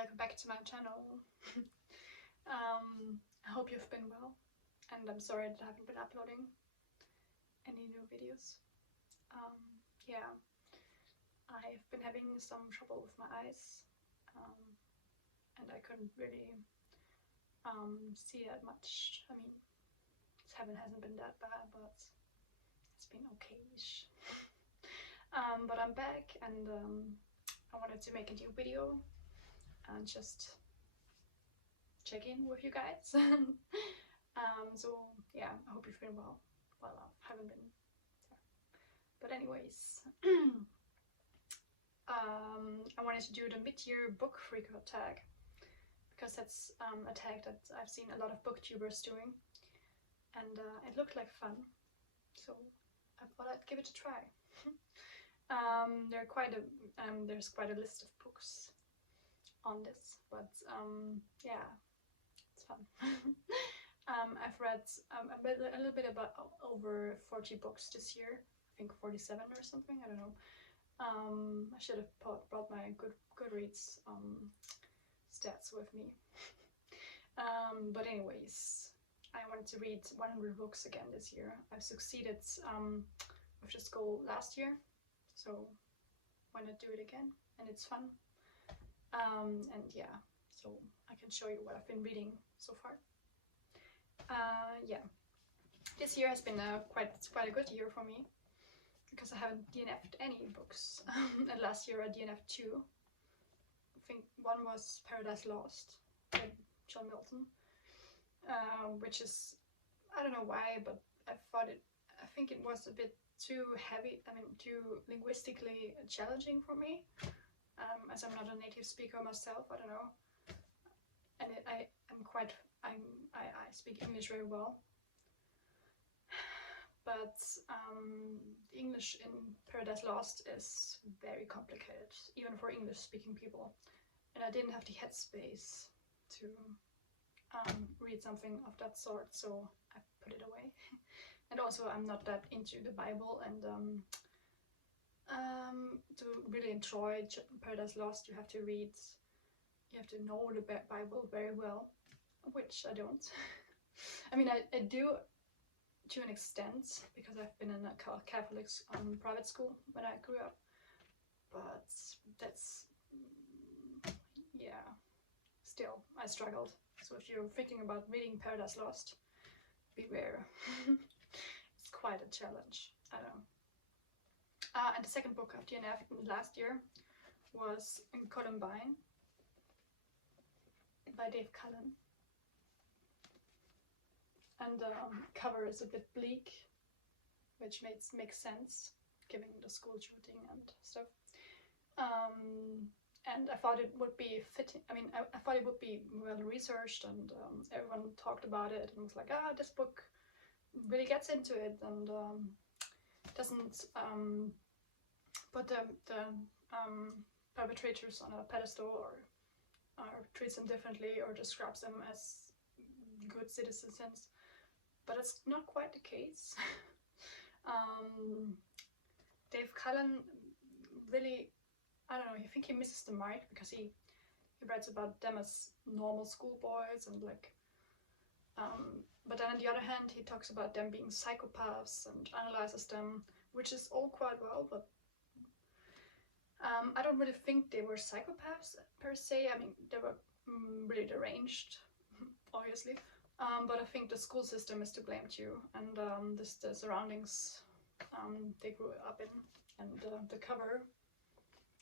welcome back to my channel. I hope you've been well, and I'm sorry that I haven't been uploading any new videos. Yeah, I've been having some trouble with my eyes, and I couldn't really see that much. I mean, hasn't been that bad, but it's been okay-ish. But I'm back, and I wanted to make a new video and just check in with you guys. So yeah, I hope you've been well. Well, I haven't been, yeah. But anyways, I wanted to do the mid-year book freakout tag, because that's a tag that I've seen a lot of booktubers doing, and it looked like fun, so I thought I'd give it a try. There's quite a list of books on this, but yeah, it's fun. I've read a little bit about over 40 books this year. I think 47 or something, I don't know. I should have brought my Goodreads stats with me. But anyways, I wanted to read 100 books again this year. I've succeeded with this goal last year, so why not do it again? And it's fun. And yeah, so I can show you what I've been reading so far. Yeah, this year has been quite a good year for me, because I haven't DNF'd any books. And last year I DNF'd 2. I think one was Paradise Lost by John Milton, which is, I don't know why, but I think it was a bit too heavy, too linguistically challenging for me, as I'm not a native speaker myself, I don't know. And I speak English very well, but the English in Paradise Lost is very complicated, even for English-speaking people, and I didn't have the headspace to read something of that sort, so I put it away. And also, I'm not that into the Bible, and to really enjoy Paradise Lost, you have to know the Bible very well, which I don't. I mean, I do to an extent, because I've been in a Catholic private school when I grew up, but that's, yeah, still, I struggled. So if you're thinking about reading Paradise Lost, beware. It's quite a challenge, I know. And the second book of DNF last year was Columbine by Dave Cullen. And the cover is a bit bleak, which makes sense given the school shooting and stuff. And I thought it would be fitting. I thought it would be well researched, and everyone talked about it and was like, this book really gets into it, and doesn't put the perpetrators on a pedestal, or treats them differently, or describes them as good citizens. But it's not quite the case. Dave Cullen really, I don't know, I think he misses the mark, because he writes about them as normal schoolboys, and like, but then on the other hand, he talks about them being psychopaths and analyzes them, which is all quite well, but I don't really think they were psychopaths per se. I mean, they were really deranged, obviously. But I think the school system is to blame too, and the surroundings they grew up in, and the cover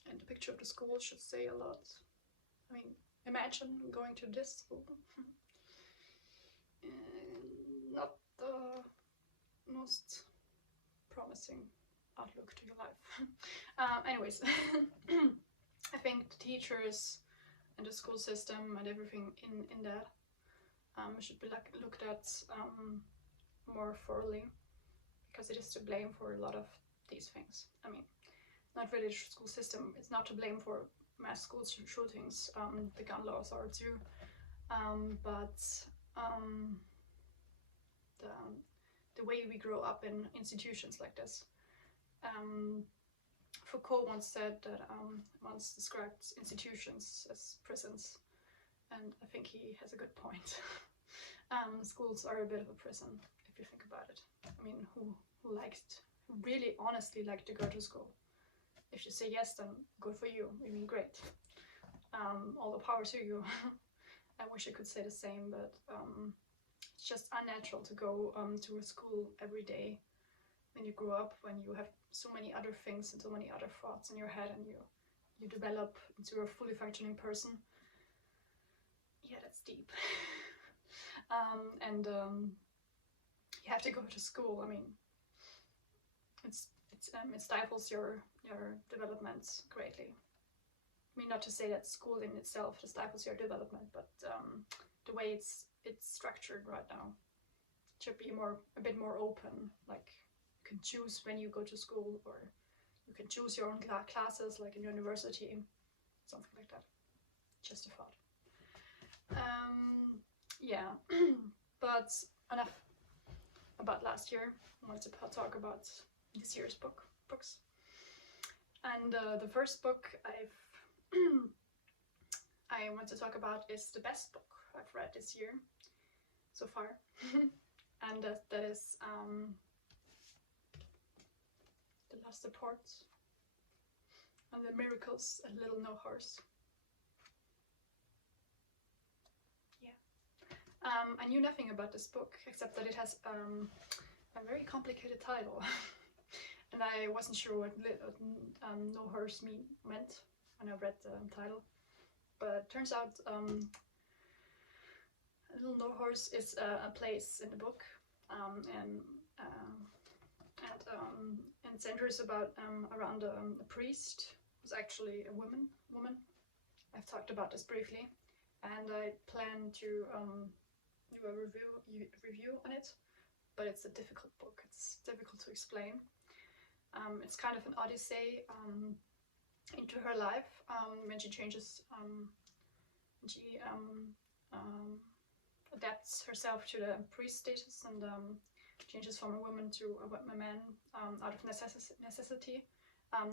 and the picture of the school should say a lot. I mean, imagine going to this school. Not the most promising outlook to your life. Anyways, I think the teachers and the school system and everything in that should be looked at more thoroughly, because it is to blame for a lot of these things. I mean, not really the school system, it's not to blame for mass school shootings, the gun laws are too, but the way we grow up in institutions like this. Foucault once said that once described institutions as prisons, and I think he has a good point. Schools are a bit of a prison if you think about it. I mean, who really honestly liked to go to school? If you say yes, then good for you. I mean, great. All the power to you. I wish I could say the same, but it's just unnatural to go to a school every day when you grow up, when you have so many other things and so many other thoughts in your head, and you develop into a fully functioning person. Yeah, that's deep. And you have to go to school. I mean, it stifles your development greatly. I mean, not to say that school in itself stifles your development, but the way it's structured right now should be a bit more open. Like, you can choose when you go to school, or you can choose your own classes, like in university, something like that. Just a thought. Yeah, but enough about last year. I want to talk about this year's books. And the first book I want to talk about is the best book I've read this year so far. And that is The Last Support and the Miracles at Little No Horse. I knew nothing about this book except that it has a very complicated title. And I wasn't sure what No Horse meant when I read the title. But it turns out Little No Horse is a place in the book, and centers around a priest who's actually a woman. I've talked about this briefly, and I plan to do a review on it, but it's a difficult book. It's difficult to explain. It's kind of an odyssey into her life when she changes, she adapts herself to the priest status and changes from a woman to a man out of necessity,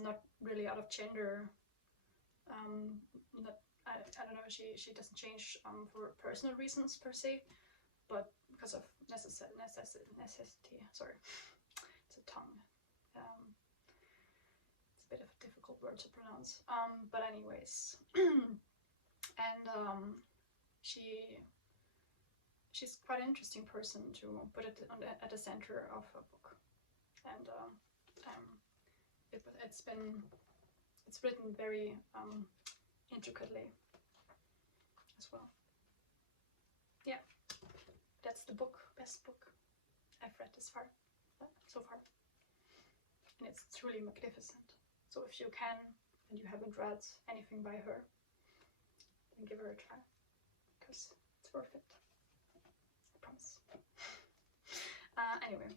not really out of gender. I don't know, she doesn't change for personal reasons per se, but because of necessity. Sorry, it's a tongue. It's a bit of a difficult word to pronounce. But anyways, and she's quite an interesting person to put it at the center of a book, and it's written very intricately as well. Yeah, that's the best book I've read so far, and it's truly magnificent. So if you can and you haven't read anything by her, then give her a try, because it's worth it. I promise. Anyway,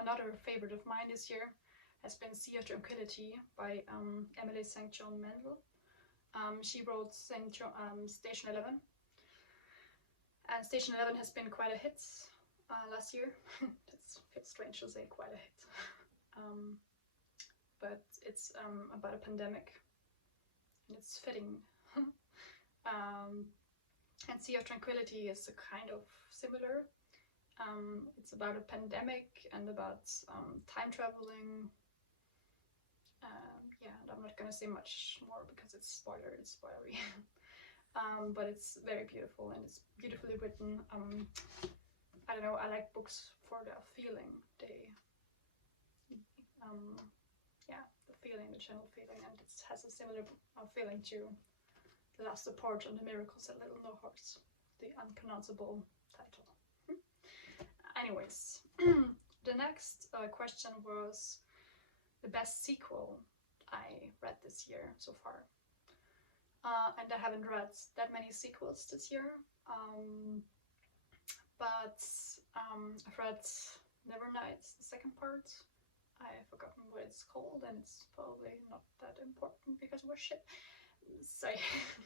another favorite of mine this year has been Sea of Tranquility by Emily St. John Mandel. She wrote Station 11. And Station 11 has been quite a hit last year. It's a bit strange to say quite a hit. But it's about a pandemic, and it's fitting. And Sea of Tranquility is a kind of similar. It's about a pandemic and about time traveling. Yeah, and I'm not gonna say much more because it's spoilery. But it's very beautiful, and it's beautifully written. I don't know, I like books for their feeling. The general feeling, and it has a similar feeling to The Last Support and the Miracles at Little No Horse, the unpronounceable title. Anyways, the next question was the best sequel I read this year so far. And I haven't read that many sequels this year, but I've read Nevernights, the second part. I've forgotten what it's called, and it's probably not that important because we're shit. So,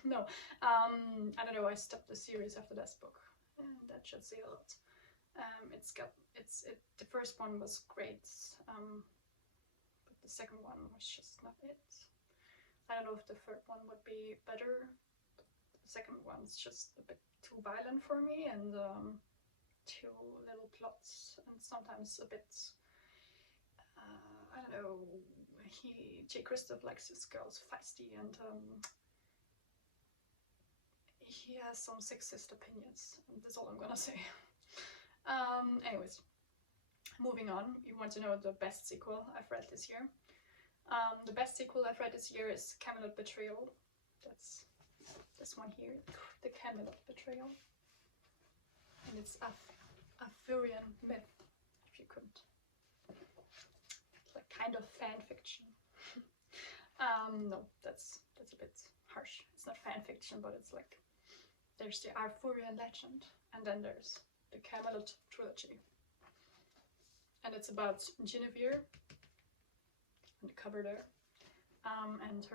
no, I don't know, I stopped the series after this book, and that should say a lot. The first one was great. the second one was just not it. I don't know if the third one would be better. The second one's just a bit too violent for me, and too little plots, and sometimes a bit, I don't know, J. Christoph likes his girls feisty, and he has some sexist opinions, and that's all I'm gonna say. Anyways, moving on, you want to know the best sequel I've read this year. The best sequel I've read this year is Camelot Betrayal. That's this one here, The Camelot Betrayal. And it's a Arthurian myth, if you couldn't. It's like kind of fan fiction. No, that's a bit harsh. It's not fan fiction, but it's like there's the Arthurian legend, and then there's the Camelot trilogy. And it's about Guinevere, on the cover there, and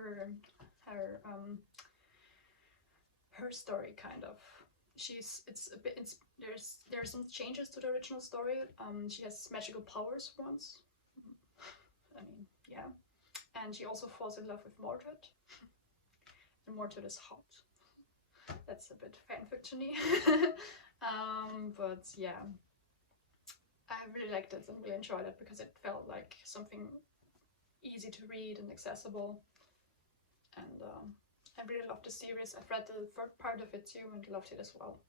her story, kind of. There's some changes to the original story. She has magical powers once. I mean, yeah. And she also falls in love with Mordred. And Mordred is hot. That's a bit fanfiction-y. But yeah. I really liked it and really enjoyed it because it felt like something easy to read and accessible. And I really loved the series. I've read the third part of it too and loved it as well.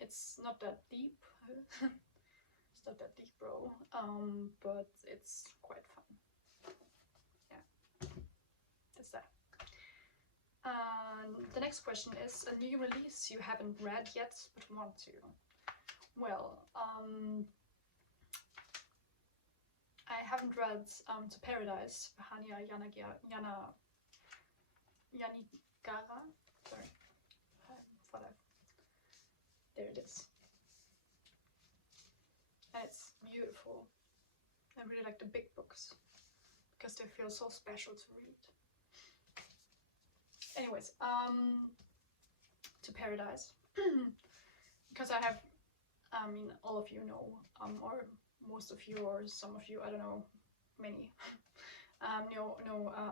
It's not that deep. It's not that deep, bro. But it's quite fun. Yeah. That's that. The next question is a new release you haven't read yet but want to. Well, I haven't read To Paradise by Yanagara. Sorry. There it is. And it's beautiful. I really like the big books because they feel so special to read. Anyways, To Paradise. Because I have, I mean, all of you know, or most of you, or some of you, I don't know, many, know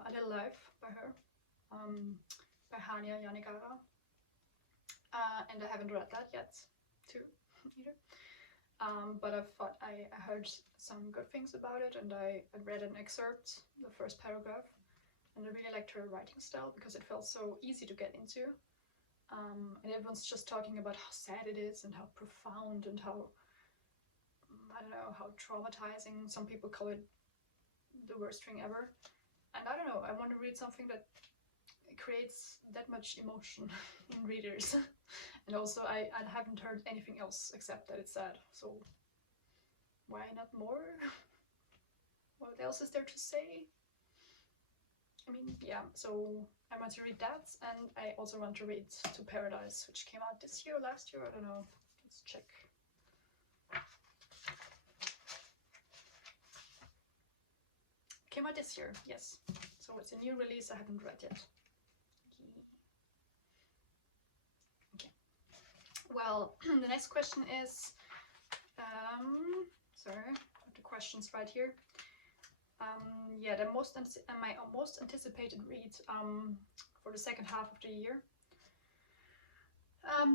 A Little Life by her, by Yanagara. And I haven't read that yet, too, either. But I heard some good things about it, and I read an excerpt, the first paragraph, and I really liked her writing style because it felt so easy to get into. And everyone's just talking about how sad it is and how profound and how, I don't know, how traumatizing. Some people call it the worst thing ever. And I don't know, I want to read something that creates that much emotion in readers. And also I haven't heard anything else except that it's sad, so why not more? What else is there to say? I mean, yeah, so I want to read that, and I also want to read To Paradise, which came out this year or last year, I don't know, let's check. Came out this year, yes. So it's a new release I haven't read yet. Okay. Well, the next question is, sorry, I have the questions right here. Yeah, my most anticipated read for the second half of the year.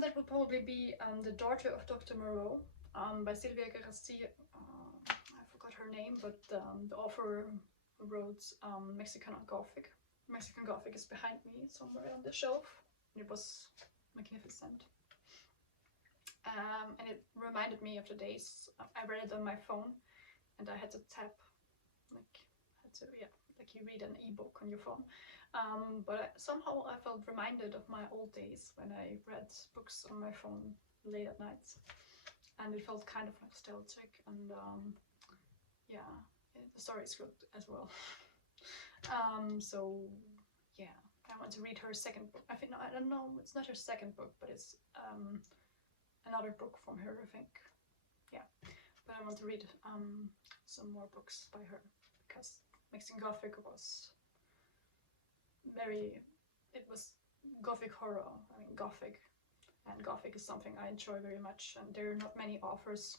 That would probably be The Daughter of Dr. Moreau by Sylvia Garcia. I forgot her name, but the author who wrote Mexican Gothic. Mexican Gothic is behind me somewhere on the shelf. It was magnificent. And it reminded me of the days I read it on my phone, and I had to tap, like you read an ebook on your phone. But somehow I felt reminded of my old days when I read books on my phone late at night, and it felt kind of nostalgic. And yeah, the story is good as well. So yeah, I want to read her second book. I don't know, it's not her second book, but it's another book from her, I think. Yeah, but I want to read some more books by her, because Mexican Gothic was it was Gothic horror. I mean, Gothic, and Gothic is something I enjoy very much, and there are not many authors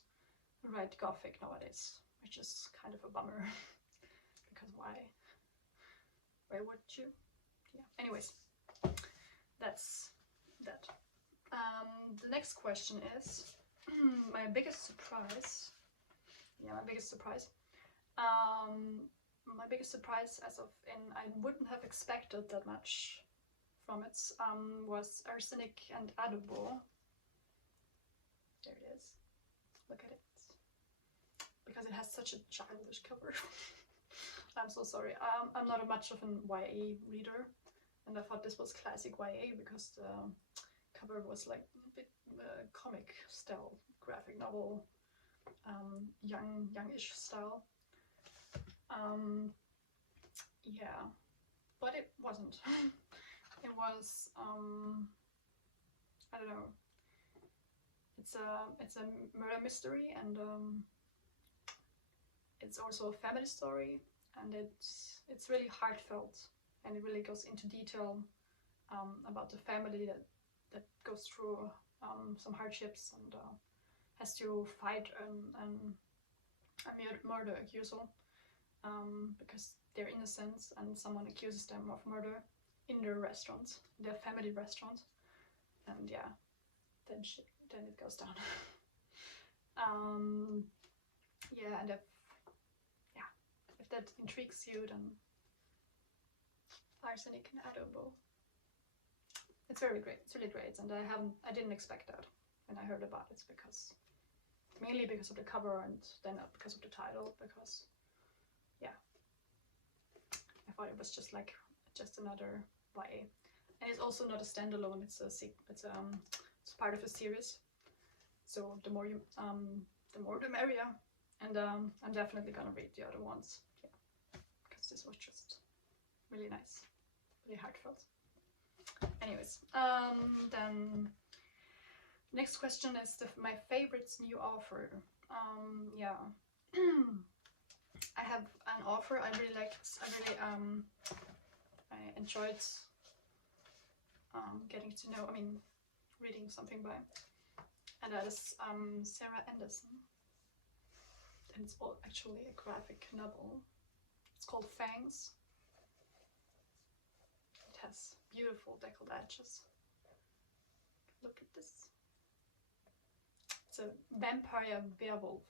who write Gothic nowadays, which is kind of a bummer, because why would you? Yeah, anyways, that's that. The next question is my biggest surprise. Yeah, my biggest surprise. My biggest surprise as of I wouldn't have expected that much from it, was arsenic and adobo. There it is. Look at it. Because it has such a childish cover. I'm so sorry. I'm not much of an YA reader, and I thought this was classic YA because the cover was like a bit comic style, graphic novel, youngish style. Yeah, but it wasn't. It was I don't know. It's a murder mystery, and it's also a family story, and it's really heartfelt, and it really goes into detail about the family that goes through some hardships and has to fight a murder accuser because they're innocent and someone accuses them of murder in their restaurant, their family restaurant, and yeah, then it goes down. Yeah, and if that intrigues you, then arsenic and adobo. It's very great. It's really great, and I didn't expect that when I heard about it, mainly because of the cover, and then because of the title, because yeah, I thought it was just another YA, and it's also not a standalone. It's part of a series. So the more the merrier, and I'm definitely gonna read the other ones. Yeah, because this was just really nice, really heartfelt. Anyways, then next question is my favorite new author. Yeah, I have an author I really liked. I enjoyed getting to know. Reading something by, and that is Sarah Anderson. And it's actually a graphic novel. It's called Fangs. It has beautiful deckled edges. Look at this. It's a vampire werewolf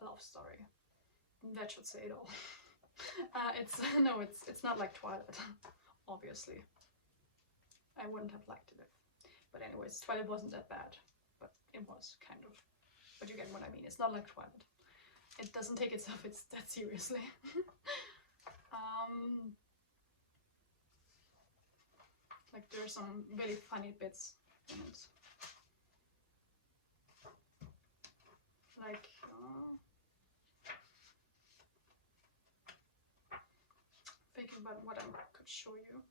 love story. That should say it all. It's not like Twilight, obviously. I wouldn't have liked it. But anyways, Twilight wasn't that bad, but it was kind of. But you get what I mean. It's not like Twilight. It doesn't take itself that seriously. Like there's some really funny bits in it. Like thinking about what I could show you.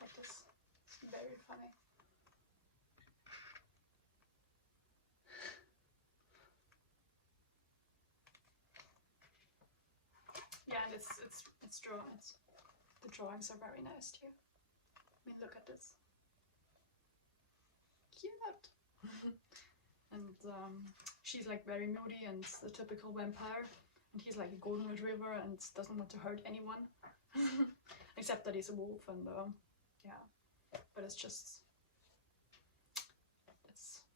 Like this. It's very funny. Yeah, and it's drawn. The drawings are very nice too. Look at this. Cute. And she's like very moody and the typical vampire, and he's like a golden retriever and doesn't want to hurt anyone, except that he's a wolf, and yeah. But it's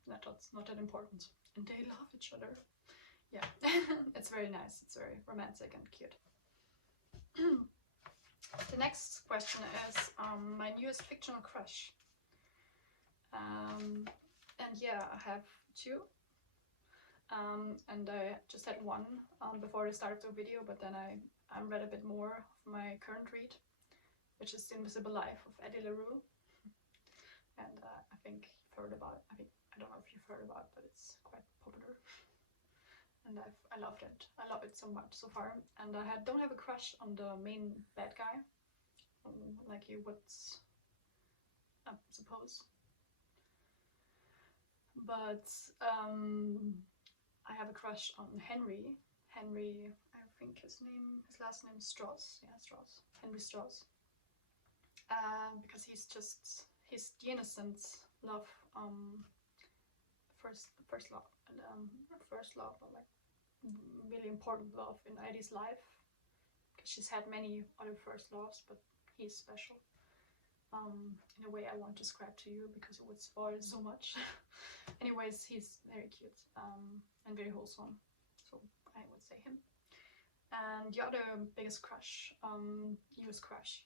not that important, and they love each other. Yeah, it's very nice. It's very romantic and cute. The next question is my newest fictional crush. And yeah, I have two. And I just had one before I started the video, but then I read a bit more of my current read, which is The Invisible Life of Eddie LaRue. And I think you've heard about it. I don't know if you've heard about it, but it's quite popular. And I loved it. I love it so much so far. And I don't have a crush on the main bad guy, like you would suppose. But I have a crush on Henry. Henry, I think his last name is Strauss. Yeah, Strauss. Henry Strauss. Because he's the innocent love first love, or like really important love in Idy's life. She's had many other first loves, but he's special. In a way I won't describe to you because it would spoil so much. Anyways, he's very cute and very wholesome, so I would say him. And the other biggest crush, US crush,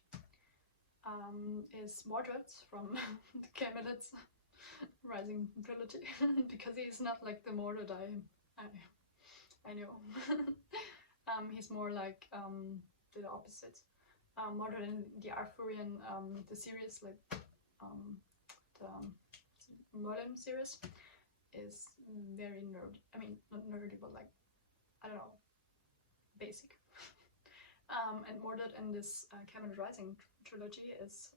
is Mordred from the Camelot's Rising trilogy, because he's not like the Mordred I know. He's more like the opposite. Mordred in the Arthurian, the series, like the Merlin series, is very nerdy. I mean, not nerdy, but like, I don't know, basic. And Mordred in this Camelot Rising trilogy is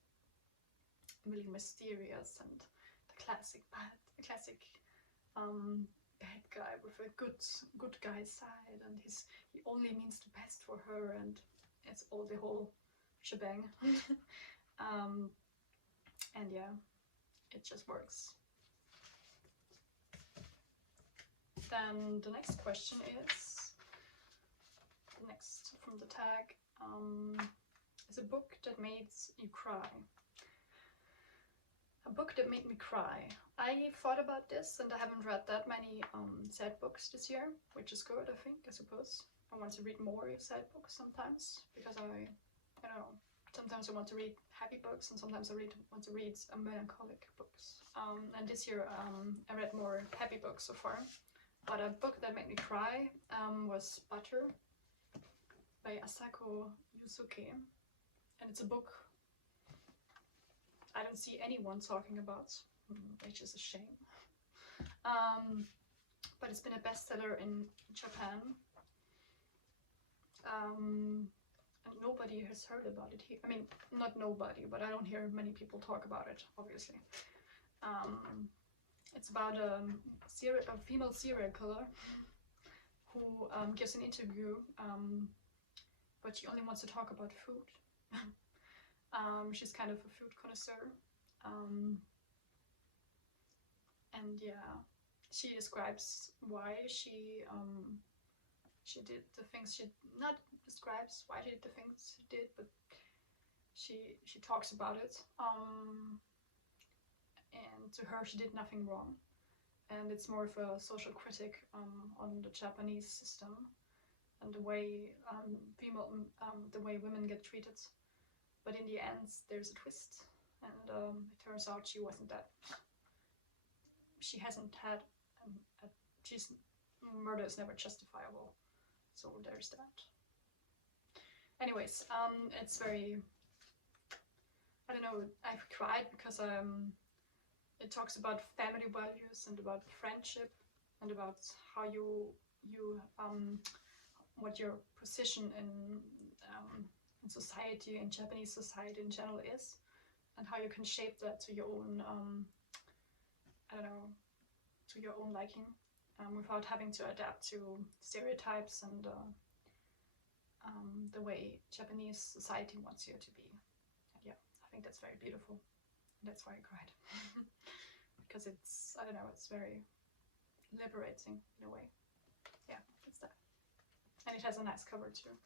really mysterious and the classic bad guy with a good guy side, and he only means the best for her, and it's all the whole shebang. And yeah, it just works. Then the next question is, next from the tag, is a book that made you cry. A book that made me cry. I thought about this, and I haven't read that many sad books this year, which is good, I suppose. I want to read more sad books sometimes, because I don't know, sometimes I want to read happy books, and sometimes I want to read melancholic books. And this year I read more happy books so far. But a book that made me cry was Butter by Asako Yusuke. And it's a book I don't see anyone talking about, which is a shame. But it's been a bestseller in Japan. And nobody has heard about it here. I mean, not nobody, but I don't hear many people talk about it, obviously. It's about a female serial killer who gives an interview, but she only wants to talk about food. She's kind of a food connoisseur. And yeah, she describes why she did the things she not describes why she did the things she did, but she talks about it. And to her, she did nothing wrong. And it's more of a social critic on the Japanese system and the way the way women get treated. But in the end, there's a twist, and it turns out she wasn't that. She hasn't had. Murder is never justifiable, so there's that. Anyways, it's very. I don't know. I've cried because it talks about family values and about friendship and about how what your position in society, in Japanese society in general is, and how you can shape that to your own, I don't know, to your own liking, without having to adapt to stereotypes and the way Japanese society wants you to be. And yeah, I think that's very beautiful. That's why I cried. Because it's, I don't know, it's very liberating in a way. Yeah, it's that. And it has a nice cover too.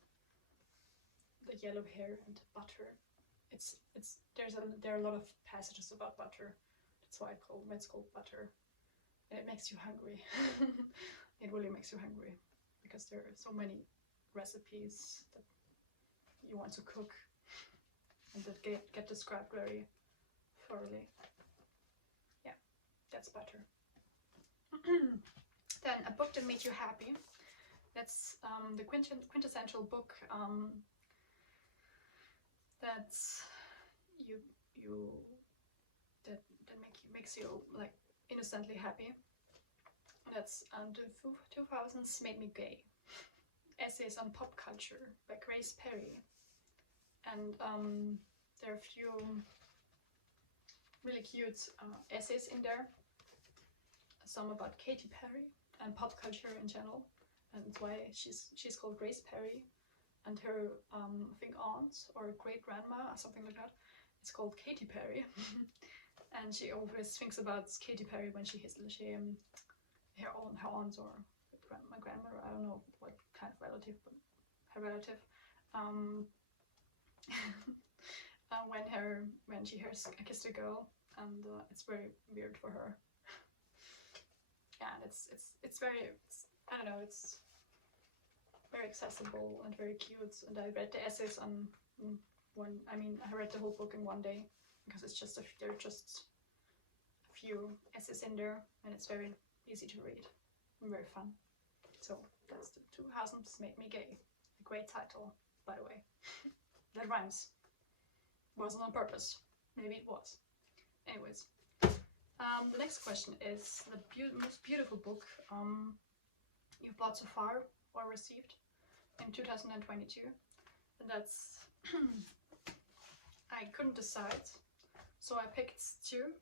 The yellow hair and butter. There are a lot of passages about butter. That's why it's called Butter. And it makes you hungry. It really makes you hungry, because there are so many recipes that you want to cook and that get described very thoroughly. Yeah, that's Butter. Then a book that made you happy. That's the quintessential book that makes you like innocently happy. That's the 2000s Made Me Gay. Essays on Pop Culture by Grace Perry. And there are a few really cute essays in there. Some about Katy Perry and pop culture in general, and why she's called Grace Perry, and her I think aunt or great grandma or something like that, it's called Katy Perry. and she always thinks about Katy Perry when her aunt or my grandmother, I don't know what kind of relative, but her relative, when she hears I Kissed a Girl, and it's very weird for her. Yeah, and it's very, I don't know, it's very accessible and very cute. And I read the essays on one. I mean, I read the whole book in one day because it's just there are just a few essays in there, and it's very easy to read and very fun. So that's the 2000s Made Me Gay. A great title, by the way. That rhymes. Wasn't on purpose. Maybe it was. Anyways, the next question is the most beautiful book you've bought so far or received in 2022, and that's I couldn't decide, so I picked two.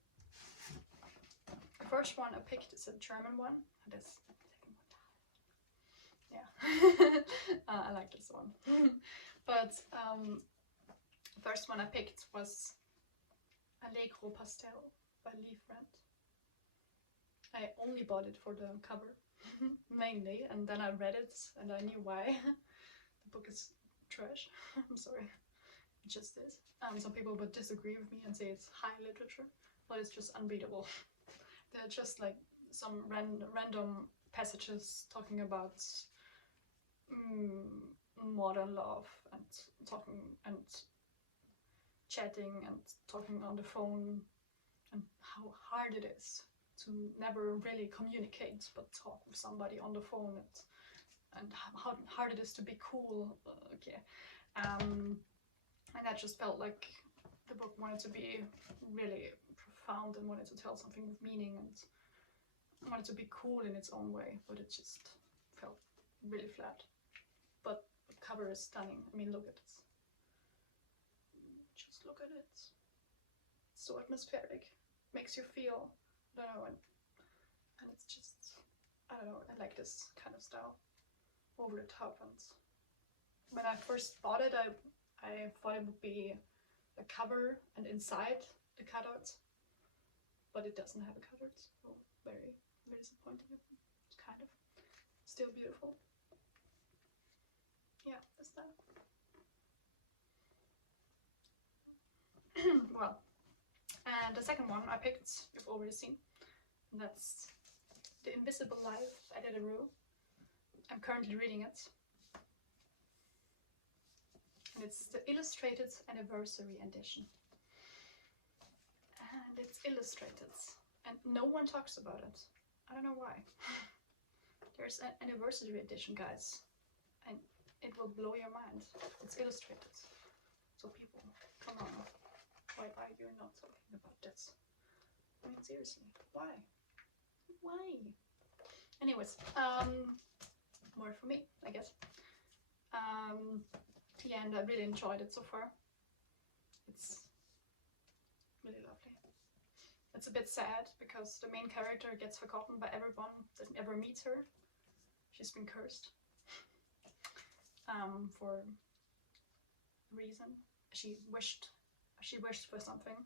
The first one I picked is a German one. This I like this one. But the first one I picked was Pastel by Lee Friend. I only bought it for the cover, mainly, and then I read it and I knew why. The book is trash. I'm sorry, it just is. Some people would disagree with me and say it's high literature, but it's just unreadable. They're just like some random passages talking about modern love and talking and chatting and talking on the phone, and how hard it is to never really communicate but talk with somebody on the phone, and how hard it is to be cool. And I just felt like the book wanted to be really profound and wanted to tell something with meaning and wanted to be cool in its own way, but it just felt really flat. But the cover is stunning. I mean, look at it. Just look at it. It's so atmospheric. Makes you feel, I don't know, and it's just, I don't know, I like this kind of style. Over the top. And when I first bought it, I thought it would be a cover and inside the cutout, but it doesn't have a cutout, so very, very disappointing. It's kind of still beautiful. Yeah, that's that. Well, and the second one I picked, you've already seen, and that's The Invisible Life by Edith Rue. I'm currently reading it, and it's the illustrated anniversary edition, and it's illustrated, and no one talks about it. I don't know why. There's an anniversary edition, guys, and it will blow your mind. It's illustrated, so people, come on, why are you not talking about this? I mean, seriously, why? Anyways, more for me, I guess. Yeah, and I really enjoyed it so far. It's really lovely. It's a bit sad because the main character gets forgotten by everyone that ever meets her. She's been cursed for a reason. She wished for something,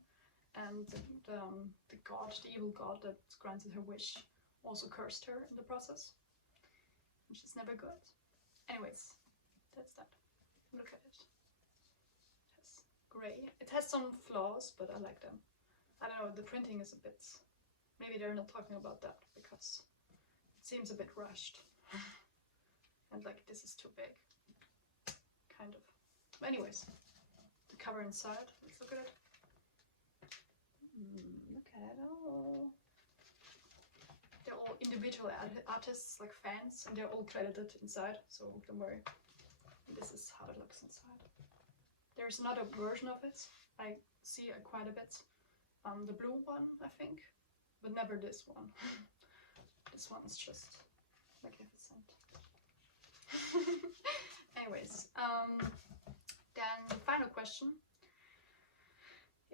and the evil god that granted her wish, also cursed her in the process, which is never good. Anyways, that's that. Look at it. It has grey. It has some flaws, but I like them. I don't know, the printing is a bit, maybe they're not talking about that because it seems a bit rushed. And like, this is too big, kind of. But anyways, the cover inside, let's look at it. Look at it all. They're all individual artists, like fans, and they're all credited inside, so don't worry. This is how it looks inside. There's another version of it. I see quite a bit. The blue one, I think, but never this one. This one's just magnificent. Anyways, then the final question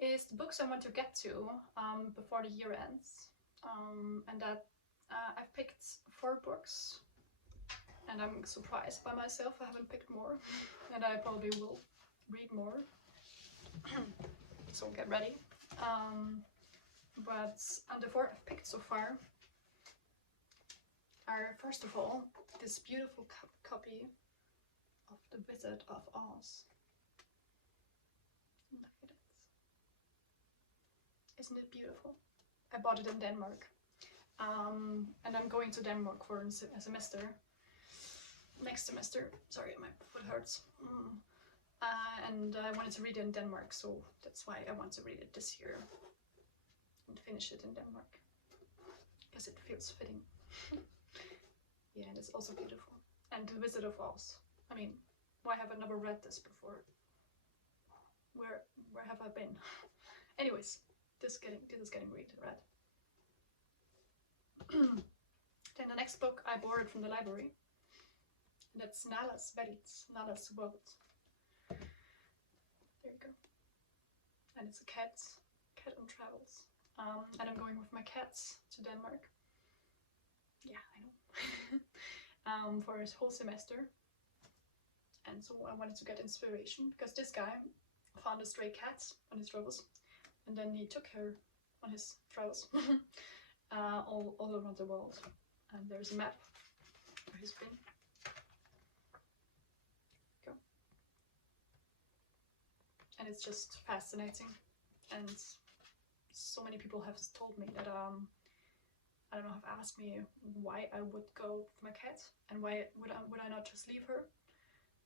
is the books I want to get to before the year ends, and that I've picked 4 books, and I'm surprised by myself. I haven't picked more, and I probably will read more. So get ready. But the four I've picked so far are, first of all, this beautiful copy of The Wizard of Oz. Look at it. Isn't it beautiful? I bought it in Denmark. And I'm going to Denmark for a semester. Next semester. Sorry, my foot hurts. And I wanted to read it in Denmark, so that's why I want to read it this year and finish it in Denmark, because it feels fitting. Yeah, and it's also beautiful. And The Wizard of Oz. I mean, why have I never read this before? Where have I been? Anyways, this is getting read. Then the next book I borrowed from the library, and that's Nala's World. There you go. And it's a cat on travels. And I'm going with my cats to Denmark. Yeah, I know. For his whole semester. And so I wanted to get inspiration, because this guy found a stray cat on his travels, and then he took her on his travels all around the world. And there's a map where he's been. Go. And it's just fascinating, and so many people have told me that I don't know, have asked me why I would go with my cat, and why would I not just leave her.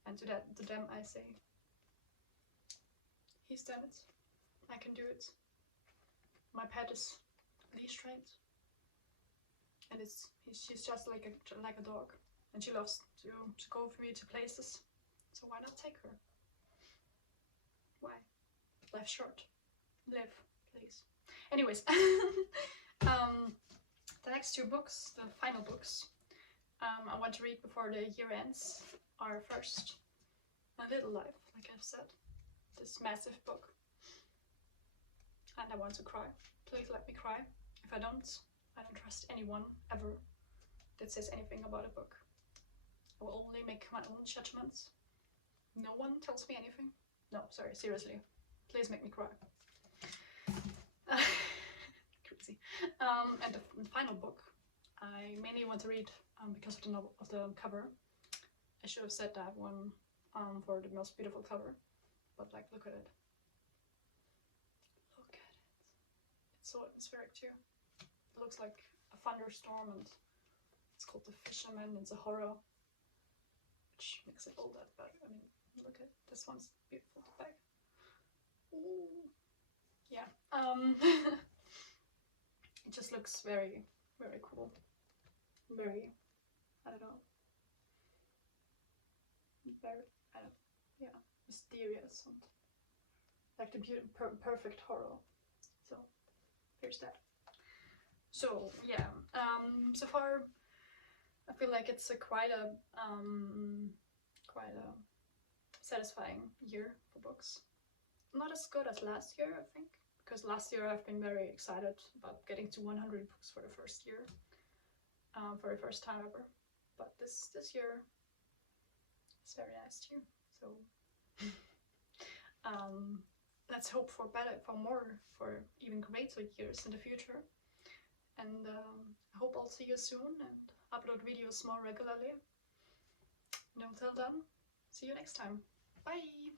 And to them I say, he's done it. I can do it. My pet is leash trained, and she's just like a dog, and she loves to go with me to places. So why not take her? Why? Life's short. Live, please. Anyways, the next two books, the final books, I want to read before the year ends, are first My Little Life, like I've said, this massive book. And I want to cry. Please let me cry. If I don't trust anyone ever that says anything about a book. I will only make my own judgments. No one tells me anything. No, sorry, seriously. Please make me cry. Crazy. And the final book, I mainly want to read because of the cover. I should have said that one for the most beautiful cover, but like, look at it. Look at it. It's so atmospheric too. It looks like a thunderstorm, and it's called The Fisherman. It's a horror, which makes it all that better. I mean, look at this one's beautiful back. Ooh. Yeah. It just looks very, very cool. Very, I don't know. Very, yeah, mysterious, and like the perfect horror. So here's that. So yeah, so far I feel like it's quite a satisfying year for books. Not as good as last year, I think, because last year I've been very excited about getting to 100 books for the first year, for the first time ever. But this year it's very nice too. So let's hope for better, for even greater years in the future. And I hope I'll see you soon and upload videos more regularly. And until then, see you next time. Bye!